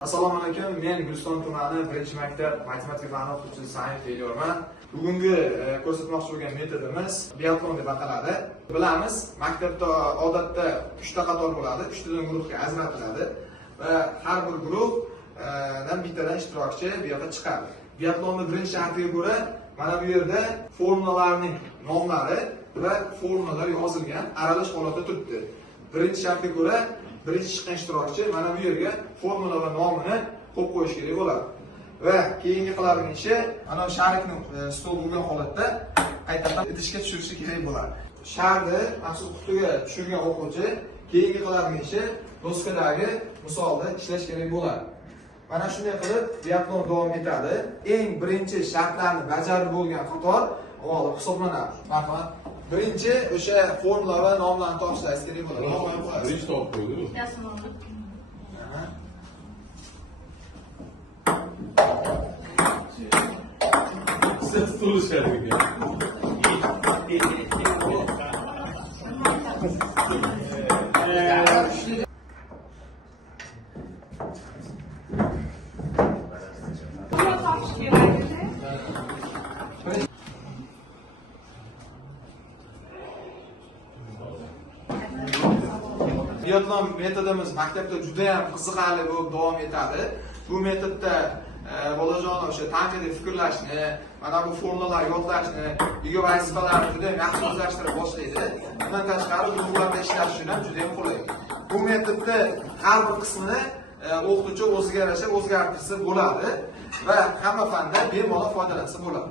Assalomu alaykum. Men Guliston tumani 1-maktab matematika fani o'qituvchisi Said deyman. Bugungi ko'rsatmoqchi bo'lgan metodimiz biatlon deb ataladi. Bilamiz, maktabda odatda 3 ta qator bo'ladi, 3 tadan guruhga ajratiladi va har bir guruhdan bittadan ishtirokchi bu yerga chiqadi. Biatlonning birinchi shartiga ko'ra mana bu yerda formulalarning nomlari va formulalar yozilgan, aralash holatda turibdi. Birinchi shartga ko'ra birinchi chiqqan ishtirokchi mana bu yerga formula va nomini qo'yib qo'yish kerak bo'ladi. Va keyingi qiladigan ishi ana sharikni stol bo'lgan holatda qaytadan idishga tushirishi kerak bo'ladi. Sharni maxsus qutiga tushirgan o'quvchi keyingi qiladigan ishi doskadagi misolda ishlash kerak bo'ladi. Mana shunday qilib biatlon davom etadi. Eng birinchi shartlarni bajarib bo'lgan qator g'olib hisoblanadi. Marhamat. Birinchi o'sha formula va nomlarni topishlashingiz kerak bo'ladi. Birinchi topib qo'ydi. Siz turishyapti. Biatlon metodimiz maktabda juda ham qiziqarli bo'lib davom etadi. Bu metodda bolajon o'sha tanqidiy fikrlashni, mana bu formulalar yodlashni, uyga vazifalarni juda ham yaxshi o'zlashtira boshlaydi. Bundan tashqari guruhlarda ishlash uchun ham juda ham qulay. Bu metodda har bir qismini o'qituvchi o'ziga yarasha o'zgartirsa bo'ladi va hamma fanda bemalol foydalansa bo'ladi.